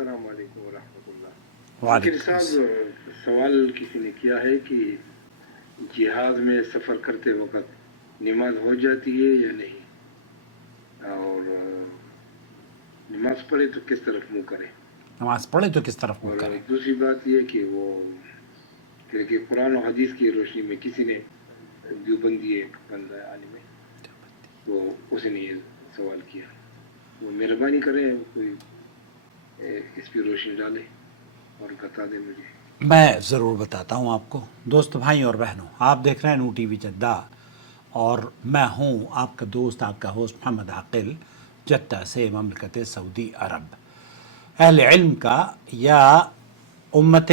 السلام علیکم ورحمۃ اللہ۔ وعلیکم ذاکر صاحب، سوال کسی نے کیا ہے کہ جہاد میں سفر کرتے وقت نماز ہو جاتی ہے یا نہیں، اور نماز پڑھے تو کس طرف منہ کرے، نماز پڑھے تو کس طرف منہ اور کرے۔ دوسری بات یہ کہ وہ کہ قرآن و حدیث کی روشنی میں کسی نے دیوبندی ایک بندہ عالم ہے، تو اس نے یہ سوال کیا، وہ مہربانی کریں کوئی اس پہ روشنی ڈالے اور بتا دیں مجھے۔ میں ضرور بتاتا ہوں آپ کو۔ دوست بھائی اور بہنوں، آپ دیکھ رہے ہیں نو ٹی وی جدہ، اور میں ہوں آپ کا دوست، آپ کا ہوسٹ محمد عاقل، جدہ سے، مملکت سعودی عرب۔ اہل علم کا یا امت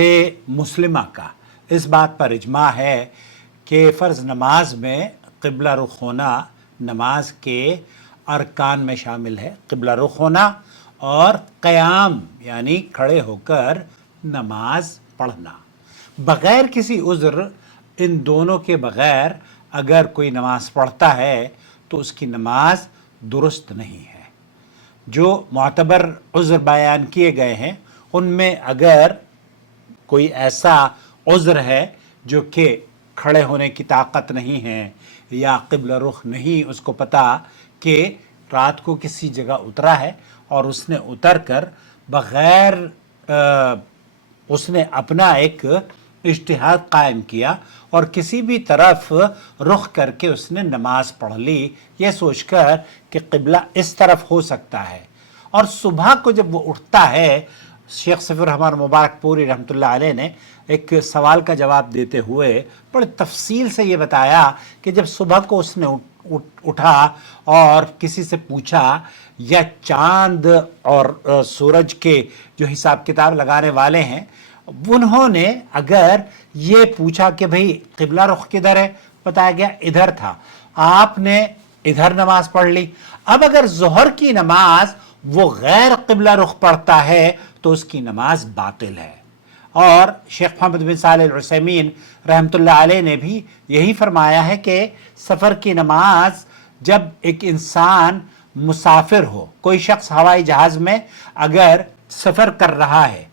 مسلمہ کا اس بات پر اجماع ہے کہ فرض نماز میں قبلہ رخ ہونا نماز کے ارکان میں شامل ہے۔ قبلہ رخ ہونا اور قیام یعنی کھڑے ہو کر نماز پڑھنا، بغیر کسی عذر، ان دونوں کے بغیر اگر کوئی نماز پڑھتا ہے تو اس کی نماز درست نہیں ہے۔ جو معتبر عذر بیان کیے گئے ہیں ان میں اگر کوئی ایسا عذر ہے جو کہ کھڑے ہونے کی طاقت نہیں ہے، یا قبلہ رخ نہیں اس کو پتہ کہ رات کو کسی جگہ اترا ہے اور اس نے اتر کر بغیر اس نے اپنا ایک اجتہاد قائم کیا اور کسی بھی طرف رخ کر کے اس نے نماز پڑھ لی، یہ سوچ کر کہ قبلہ اس طرف ہو سکتا ہے، اور صبح کو جب وہ اٹھتا ہے، شیخ صفی الرحمن مبارک پوری رحمۃ اللہ علیہ نے ایک سوال کا جواب دیتے ہوئے بڑے تفصیل سے یہ بتایا کہ جب صبح کو اس نے اٹھا اور کسی سے پوچھا، یا چاند اور سورج کے جو حساب کتاب لگانے والے ہیں انہوں نے اگر یہ پوچھا کہ بھئی قبلہ رخ کدھر ہے، بتایا گیا ادھر تھا، آپ نے ادھر نماز پڑھ لی۔ اب اگر ظہر کی نماز وہ غیر قبلہ رخ پڑھتا ہے تو اس کی نماز باطل ہے۔ اور شیخ محمد بن صالح العثیمین رحمۃ اللہ علیہ نے بھی یہی فرمایا ہے کہ سفر کی نماز، جب ایک انسان مسافر ہو، کوئی شخص ہوائی جہاز میں اگر سفر کر رہا ہے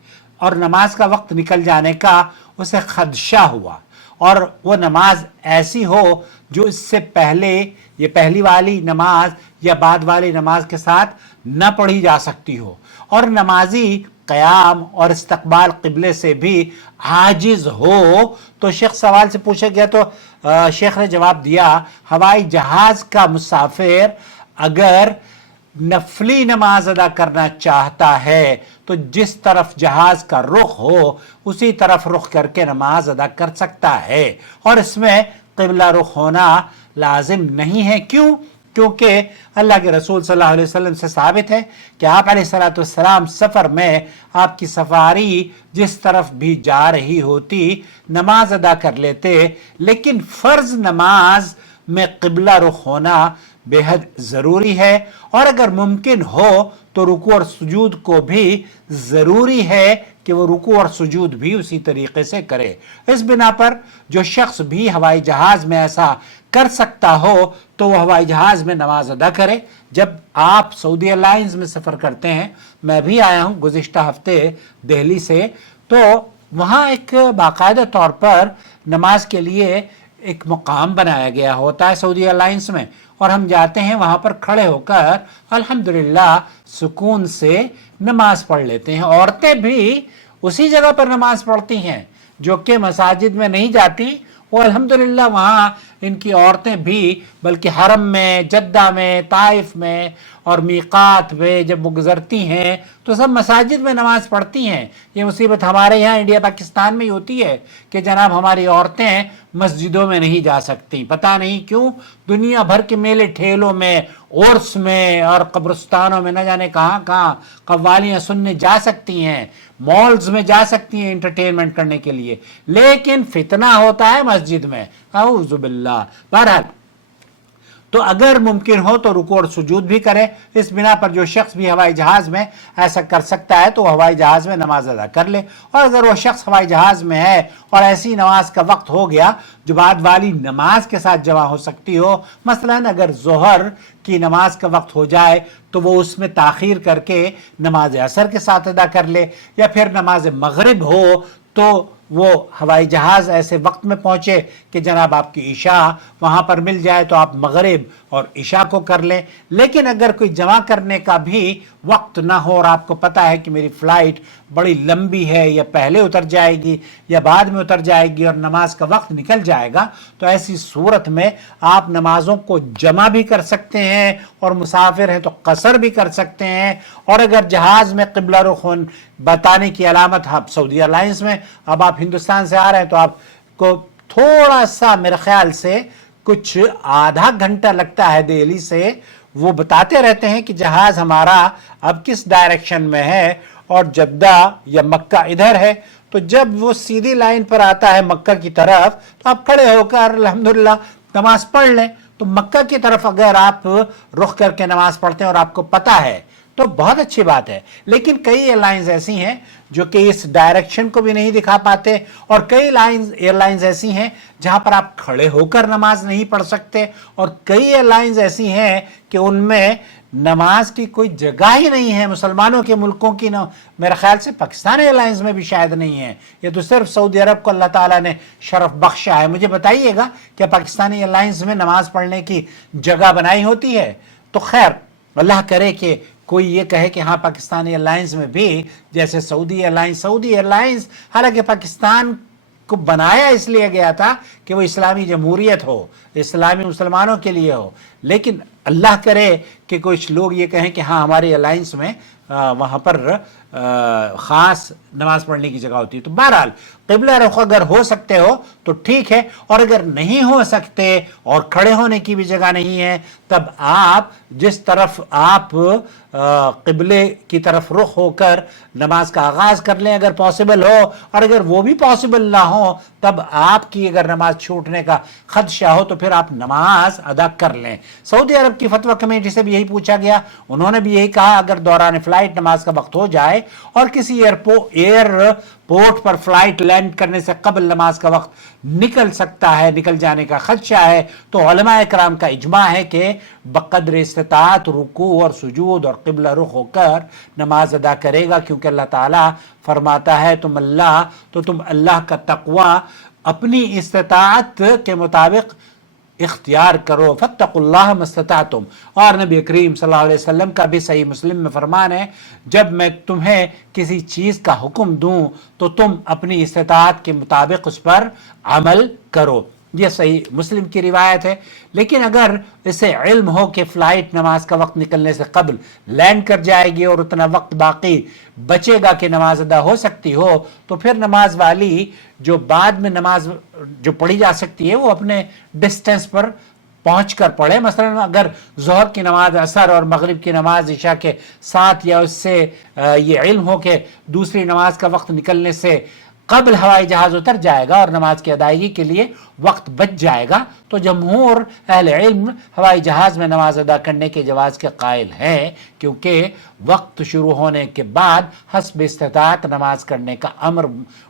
اور نماز کا وقت نکل جانے کا اسے خدشہ ہوا، اور وہ نماز ایسی ہو جو اس سے پہلے یہ پہلی والی نماز یا بعد والی نماز کے ساتھ نہ پڑھی جا سکتی ہو، اور نمازی قیام اور استقبال قبلے سے بھی عاجز ہو، تو شیخ سوال سے پوچھا گیا تو شیخ نے جواب دیا، ہوائی جہاز کا مسافر اگر نفلی نماز ادا کرنا چاہتا ہے تو جس طرف جہاز کا رخ ہو اسی طرف رخ کر کے نماز ادا کر سکتا ہے، اور اس میں قبلہ رخ ہونا لازم نہیں ہے۔ کیوں؟ کیونکہ اللہ کے رسول صلی اللہ علیہ وسلم سے ثابت ہے کہ آپ علیہ السلام سفر میں آپ کی سفاری جس طرف بھی جا رہی ہوتی نماز ادا کر لیتے، لیکن فرض نماز میں قبلہ رخ ہونا بے حد ضروری ہے، اور اگر ممکن ہو تو رکوع اور سجود کو بھی ضروری ہے کہ وہ رکوع اور سجود بھی اسی طریقے سے کرے۔ اس بنا پر جو شخص بھی ہوائی جہاز میں ایسا کر سکتا ہو تو وہ ہوائی جہاز میں نماز ادا کرے۔ جب آپ سعودی ایئرلائنز میں سفر کرتے ہیں، میں بھی آیا ہوں گزشتہ ہفتے دہلی سے، تو وہاں ایک باقاعدہ طور پر نماز کے لیے ایک مقام بنایا گیا ہوتا ہے سعودی ایئرلائنس میں، اور ہم جاتے ہیں وہاں پر کھڑے ہو کر الحمدللہ سکون سے نماز پڑھ لیتے ہیں۔ عورتیں بھی اسی جگہ پر نماز پڑھتی ہیں، جو کہ مساجد میں نہیں جاتی، وہ الحمدللہ وہاں ان کی عورتیں بھی، بلکہ حرم میں، جدہ میں، طائف میں اور میقات میں جب وہ گزرتی ہیں تو سب مساجد میں نماز پڑھتی ہیں۔ یہ مصیبت ہمارے یہاں انڈیا پاکستان میں ہی ہوتی ہے کہ جناب ہماری عورتیں مسجدوں میں نہیں جا سکتی، پتہ نہیں کیوں۔ دنیا بھر کے میلے ٹھیلوں میں، عرس میں اور قبرستانوں میں نہ جانے کہاں کہاں قوالیاں سننے جا سکتی ہیں، مالز میں جا سکتی ہیں انٹرٹینمنٹ کرنے کے لیے، لیکن فتنہ ہوتا ہے مسجد میں، اعوذ باللہ۔ بہرحال तो अगर मुमकिन हो तो रुकू और सुजूद भी करें। इस बिना पर जो शख्स भी हवाई जहाज में ऐसा कर सकता है तो वह हवाई जहाज में नमाज अदा कर ले। और अगर वह शख्स हवाई जहाज में है और ऐसी नमाज का वक्त हो गया जो बाद वाली नमाज के साथ जमा हो सकती हो, मसलन अगर जोहर की नमाज का वक्त हो जाए तो वो उसमें ताखीर करके नमाज असर के साथ अदा कर ले, या फिर नमाज मगरिब हो तो वो हवाई जहाज ऐसे वक्त में पहुंचे कि जनाब आपकी ईशा वहां पर मिल जाए तो आप मगरिब और ईशा को कर लें। लेकिन अगर कोई जमा करने का भी वक्त ना हो और आपको पता है कि मेरी फ्लाइट बड़ी लंबी है, या पहले उतर जाएगी या बाद में उतर जाएगी और नमाज का वक्त निकल जाएगा, तो ऐसी सूरत में आप नमाजों को जमा भी कर सकते हैं और मुसाफिर हैं तो कसर भी कर सकते हैं। और अगर जहाज में क़िबला रुख बताने की अलामत, आप सऊदी एयरलाइंस में अब आप हिंदुस्तान से आ रहे हैं तो आपको थोड़ा सा मेरे ख्याल से कुछ आधा घंटा लगता है दिल्ली से, वो बताते रहते हैं कि जहाज हमारा अब किस डायरेक्शन में है और जद्दा या मक्का इधर है। तो जब वो सीधी लाइन पर आता है मक्का की तरफ तो आप खड़े होकर अल्हम्दुलिल्लाह नमाज पढ़ लें। तो मक्का की तरफ अगर आप रुख करके नमाज पढ़ते हैं और आपको पता है तो बहुत अच्छी बात है। लेकिन कई एयरलाइंस ऐसी हैं जो कि इस डायरेक्शन को भी नहीं दिखा पाते, और कई एयरलाइंस ऐसी हैं जहां पर आप खड़े होकर नमाज नहीं पढ़ सकते, और कई एयरलाइंस ऐसी हैं कि उनमें नमाज की कोई जगह ही नहीं है। मुसलमानों के मुल्कों की ना, मेरे ख्याल से पाकिस्तान एयरलाइंस में भी शायद नहीं है, ये तो सिर्फ सऊदी अरब को अल्लाह ताला ने शरफ बख्शा है। मुझे बताइएगा क्या पाकिस्तानी एयरलाइंस में नमाज पढ़ने की जगह बनाई होती है? तो खैर अल्लाह करे कि कोई ये कहे कि हाँ पाकिस्तान एयरलाइंस में भी जैसे सऊदी एयरलाइंस हालांकि पाकिस्तान को बनाया इसलिए गया था कि वो इस्लामी जमहूरियत हो, इस्लामी मुसलमानों के लिए हो, लेकिन अल्लाह करे कि कुछ लोग ये कहें कि हाँ हमारे एयरलाइंस में वहाँ पर ख़ास नमाज पढ़ने की जगह होती है। तो बहरहाल क़िबला रुख अगर हो सकते हो तो ठीक है, और अगर नहीं हो सकते और खड़े होने की भी जगह नहीं है तब आप जिस तरफ आप क़िबले की तरफ रुख होकर नमाज का आगाज़ कर लें अगर पॉसिबल हो, और अगर वो भी पॉसिबल ना हो तब आपकी अगर नमाज छूटने का खदशा हो तो फिर आप नमाज अदा कर लें। सऊदी अरब की फतवा कमेटी से भी यही पूछा गया, उन्होंने भी यही कहा अगर दौरान फ्लाइट नमाज का वक्त हो जाए और किसी एयरपोर्ट पर फ्लाइट लैंड करने से कबल नमाज का वक्त निकल सकता है, निकल जाने का खदशा है, तो उलमाए किराम का इजमा है कि बक़द्र इस्तिताअत रुकू और सुजूद और क़िबला रुख होकर नमाज अदा करेगा, क्योंकि अल्लाह ताला फरमाता है तुम अल्लाह का तक़वा अपनी इस्तिताअत के मुताबिक इख्तियार करो, फत्तकुल्लाह मस्ततातुम। और नबी करीम सल्लल्लाहु अलैहि वसल्लम का भी सही मुस्लिम में फरमान है, जब मैं तुम्हें किसी चीज़ का हुक्म दूं तो तुम अपनी इस्तिताअत के मुताबिक उस पर अमल करो। यह सही मुस्लिम की रिवायत है। लेकिन अगर इसे इल्म हो कि फ़्लाइट नमाज का वक्त निकलने से कबल लैंड कर जाएगी और उतना वक्त बाकी बचेगा कि नमाज अदा हो सकती हो, तो फिर नमाज वाली जो बाद में नमाज जो पढ़ी जा सकती है वो अपने डिस्टेंस पर पहुँच कर पढ़े। मसलन अगर ज़ोहर की नमाज असर और मगरिब की नमाज इशा के साथ या उससे ये इल्म हो कि दूसरी नमाज का वक्त निकलने से कबल हवाई जहाज उतर जाएगा और नमाज की अदायगी के लिए वक्त बच जाएगा, तो जमहूर अहले इल्म हवाई जहाज में नमाज अदा करने के जवाज़ के कायल हैं, क्योंकि वक्त शुरू होने के बाद हस्ब इस्तिताअत नमाज करने का अमर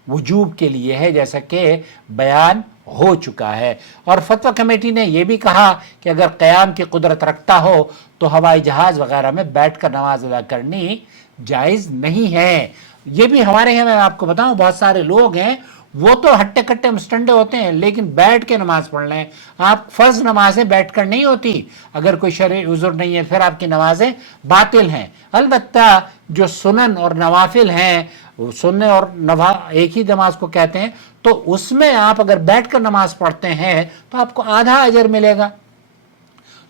वजूब के लिए है, जैसा कि बयान हो चुका है। और फतवा कमेटी ने यह भी कहा कि अगर क़याम की कुदरत रखता हो तो हवाई जहाज वगैरह में बैठ कर नमाज अदा करनी जायज़ नहीं है। ये भी हमारे यहाँ मैं आपको बताऊं बहुत सारे लोग हैं वो तो हट्टे कट्टे मुस्टंडे होते हैं, लेकिन बैठ के नमाज पढ़ लें। आप फर्ज नमाजें बैठ कर नहीं होती, अगर कोई शरई उज़्र नहीं है फिर आपकी नमाजें बातिल हैं। अलबत्ता जो सुनन और नवाफिल हैं, सुन्ने और नवा एक ही नमाज को कहते हैं, तो उसमें आप अगर बैठ कर नमाज पढ़ते हैं तो आपको आधा अजर मिलेगा।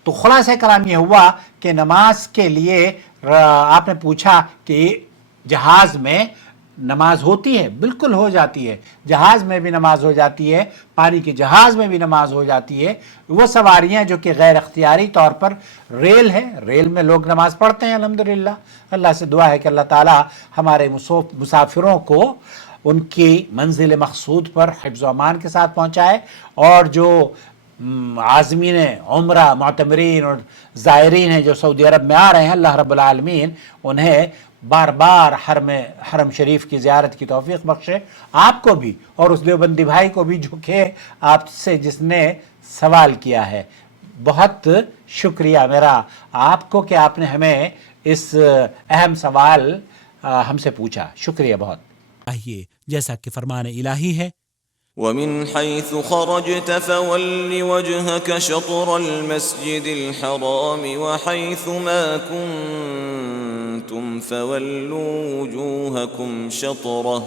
तो खुलासा कलाम यह हुआ कि नमाज के लिए आपने पूछा कि जहाज में नमाज होती है, बिल्कुल हो जाती है, जहाज में भी नमाज हो जाती है, पानी के जहाज में भी नमाज हो जाती है। वो सवारियां जो कि गैर अख्तियारी तौर पर रेल है, रेल में लोग नमाज पढ़ते हैं अल्हम्दुलिल्लाह। अल्लाह से दुआ है कि अल्लाह ताला हमारे मुसाफिरों को उनकी मंजिल मकसूद पर हिफ्ज़ व अमान के साथ पहुँचाए, और जो عازمین عمرہ معتمرین اور زائرین ہیں جو سعودی عرب میں آ رہے ہیں، اللہ رب العالمین انہیں بار بار حرم شریف کی زیارت کی توفیق بخشے، آپ کو بھی اور اس دیوبندی بھائی کو بھی جو کہ آپ سے جس نے سوال کیا ہے۔ بہت شکریہ میرا آپ کو کہ آپ نے ہمیں اس اہم سوال ہم سے پوچھا، شکریہ بہت۔ چاہیے جیسا کہ فرمان الہی ہے، ومن حيث خرجت فول وجهك شطر المسجد الحرام وحيث ما كنتم فولوا وجوهكم شطره،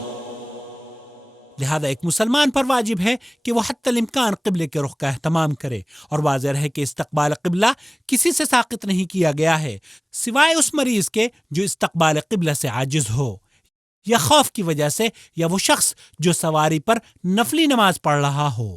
لہذا ایک مسلمان پر واجب ہے کہ وہ حتی الامکان قبلے کے رخ کا اہتمام کرے، اور واضح رہے کہ استقبال قبلہ کسی سے ساقط نہیں کیا گیا ہے سوائے اس مریض کے جو استقبال قبلہ سے عاجز ہو، یا خوف کی وجہ سے، یا وہ شخص جو سواری پر نفلی نماز پڑھ رہا ہو۔